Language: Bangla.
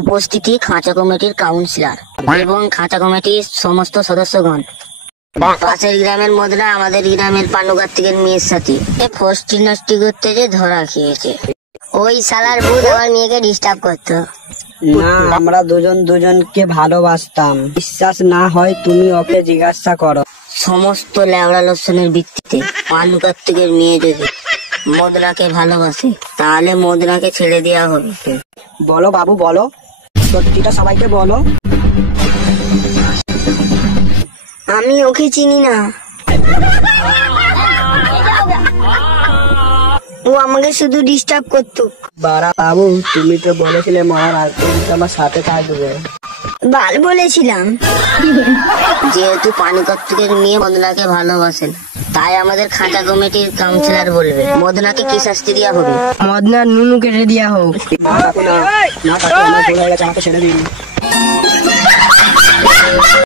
উপস্থিতি খাঁচা কমিটির কাউন্সিলর এবং খাঁচা কমিটির সমস্ত সদস্যগণ। পাশের গ্রামের মধ্যে আমাদের গ্রামের পানু কার্তিকের মেয়ের সাথে ফষ্টি নষ্টি করতে যে ধরা খেয়েছে। ওই শালার ভূত আমার মেয়েকে ডিস্টার্ব করতো। না, আমরা দুজনকে ভালোবাসতাম। বিশ্বাস না হয় তুমি ওকে জিজ্ঞাসা করো। সমস্ত লেবড়া লোকসানের ভিত্তিতে পানু কার্তিকের মেয়ে যদি মদনাকে ভালোবাসে তাহলে মদনাকে ছেড়ে দেওয়া হবে। বলো বাবু, বলো, সত্যিটা সবাইকে বলো। আমি ওকে চিনি না, ও আমাকে শুধু ডিস্টার্ব করতো। বাড়া বাবু, তুমি তো বলেছিলে মহারাজ তুমি তো আমার সাথে থাকবে। বাল বলেছিলাম। যেহেতু পানু কার্তিকের মেয়ে মদনাকে ভালোবাসেন তাই আমাদের খাঁচা কমিটির কাউন্সিলর বলবে মদনাকে কি শাস্তি দেওয়া হবে। মদনার নুনু কেটে দেওয়া হোক। না কাকু, না কাকু, আমার ভুল হয়ে গেছে, আমাকে ছেড়ে দিন।